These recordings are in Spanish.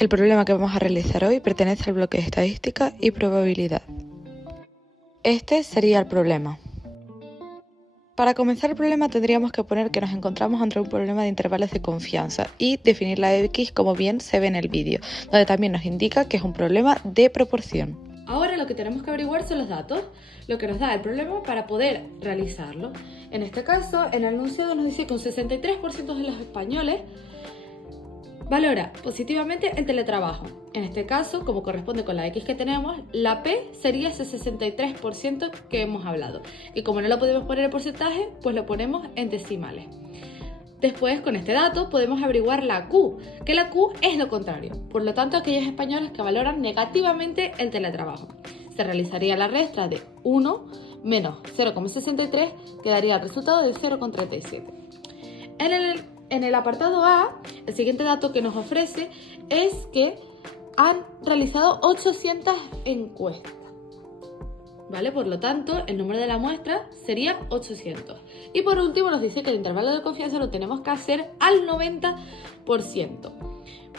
El problema que vamos a realizar hoy pertenece al bloque de estadística y probabilidad. Este sería el problema. Para comenzar el problema tendríamos que poner que nos encontramos ante un problema de intervalos de confianza y definir la X como bien se ve en el vídeo, donde también nos indica que es un problema de proporción. Ahora lo que tenemos que averiguar son los datos, lo que nos da el problema para poder realizarlo. En este caso, en el enunciado nos dice que un 63% de los españoles valora positivamente el teletrabajo. En este caso, como corresponde con la X que tenemos, la P sería ese 63% que hemos hablado. Y como no lo podemos poner en porcentaje, pues lo ponemos en decimales. Después, con este dato, podemos averiguar la Q, que la Q es lo contrario. Por lo tanto, aquellos españoles que valoran negativamente el teletrabajo. Se realizaría la resta de 1 menos 0,63, que daría el resultado de 0,37. En el apartado A, el siguiente dato que nos ofrece es que han realizado 800 encuestas. ¿Vale? Por lo tanto, el número de la muestra sería 800. Y por último nos dice que el intervalo de confianza lo tenemos que hacer al 90%.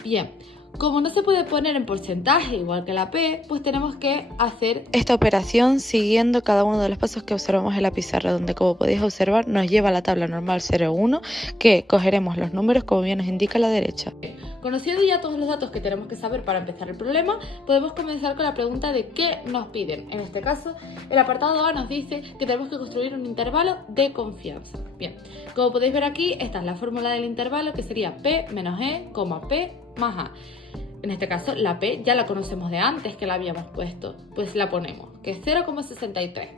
Bien, como no se puede poner en porcentaje igual que la P, pues tenemos que hacer esta operación siguiendo cada uno de los pasos que observamos en la pizarra, donde como podéis observar nos lleva a la tabla normal 0,1, que cogeremos los números como bien nos indica a la derecha. Conociendo ya todos los datos que tenemos que saber para empezar el problema, podemos comenzar con la pregunta de qué nos piden. En este caso, el apartado A nos dice que tenemos que construir un intervalo de confianza. Bien, como podéis ver aquí, esta es la fórmula del intervalo, que sería P menos E, P más A. En este caso, la P ya la conocemos de antes que la habíamos puesto, pues la ponemos, que es 0,63.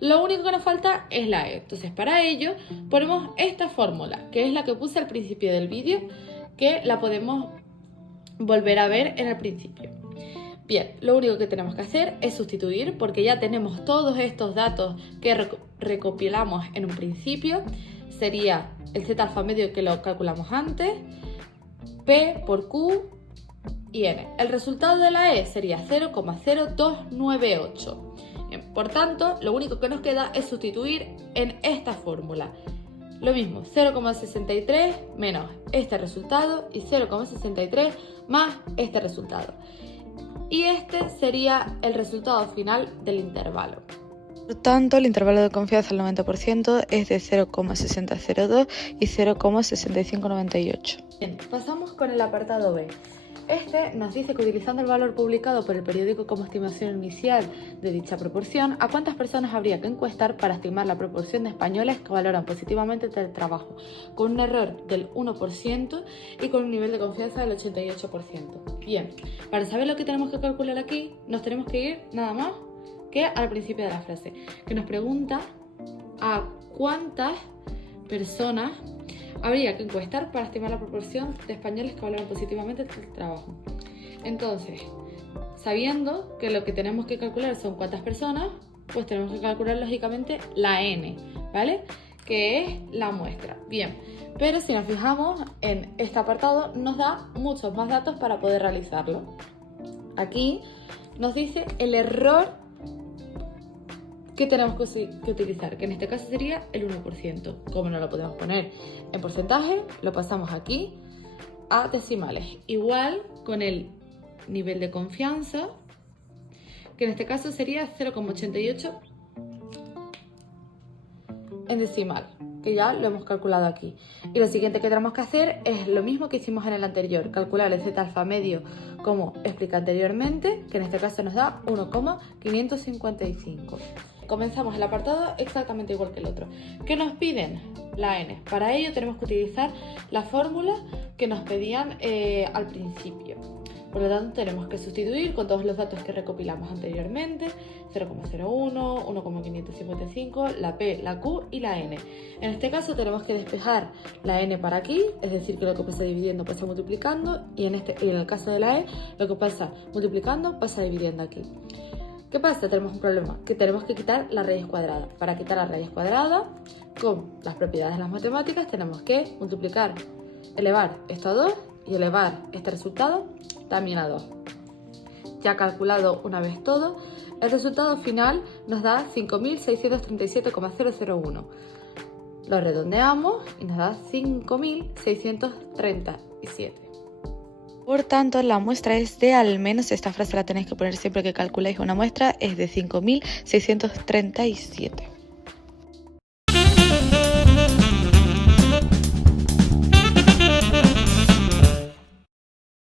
Lo único que nos falta es la E. Entonces, para ello, ponemos esta fórmula, que es la que puse al principio del vídeo, que la podemos volver a ver en el principio. Bien, lo único que tenemos que hacer es sustituir, porque ya tenemos todos estos datos que recopilamos en un principio. Sería el Z alfa medio que lo calculamos antes, P por Q y N. El resultado de la E sería 0,0298. Bien, por tanto, lo único que nos queda es sustituir en esta fórmula. Lo mismo, 0,63 menos este resultado y 0,63 más este resultado. Y este sería el resultado final del intervalo. Por tanto, el intervalo de confianza al 90% es de 0,6002 y 0,6598. Bien, pasamos con el apartado B. Este nos dice que utilizando el valor publicado por el periódico como estimación inicial de dicha proporción, ¿a cuántas personas habría que encuestar para estimar la proporción de españoles que valoran positivamente el trabajo? Con un error del 1% y con un nivel de confianza del 88%. Bien, para saber lo que tenemos que calcular aquí, nos tenemos que ir nada más que al principio de la frase, que nos pregunta a cuántas personas habría que encuestar para estimar la proporción de españoles que valoran positivamente el trabajo. Entonces, sabiendo que lo que tenemos que calcular son cuántas personas, pues tenemos que calcular lógicamente la N, ¿vale? Que es la muestra. Bien, pero si nos fijamos en este apartado nos da muchos más datos para poder realizarlo. Aquí nos dice el error que tenemos que utilizar, que en este caso sería el 1%. Como no lo podemos poner en porcentaje, lo pasamos aquí a decimales. Igual con el nivel de confianza, que en este caso sería 0,88 en decimal, que ya lo hemos calculado aquí. Y lo siguiente que tenemos que hacer es lo mismo que hicimos en el anterior, calcular el Z alfa medio como expliqué anteriormente, que en este caso nos da 1,555. Comenzamos el apartado exactamente igual que el otro. ¿Qué nos piden? La N. Para ello tenemos que utilizar la fórmula que nos pedían al principio. Por lo tanto, tenemos que sustituir con todos los datos que recopilamos anteriormente: 0,01, 1,555, la P, la Q y la N. En este caso tenemos que despejar la N para aquí, es decir, que lo que pasa dividiendo pasa multiplicando, y en el caso de la E, lo que pasa multiplicando pasa dividiendo aquí. ¿Qué pasa? Tenemos un problema, que tenemos que quitar la raíz cuadrada. Para quitar la raíz cuadrada, con las propiedades de las matemáticas, tenemos que multiplicar, elevar esto a 2 y elevar este resultado también a 2. Ya calculado una vez todo, el resultado final nos da 5.637,001. Lo redondeamos y nos da 5.637. Por tanto, la muestra es de al menos, esta frase la tenéis que poner siempre que calculéis una muestra, es de 5.637.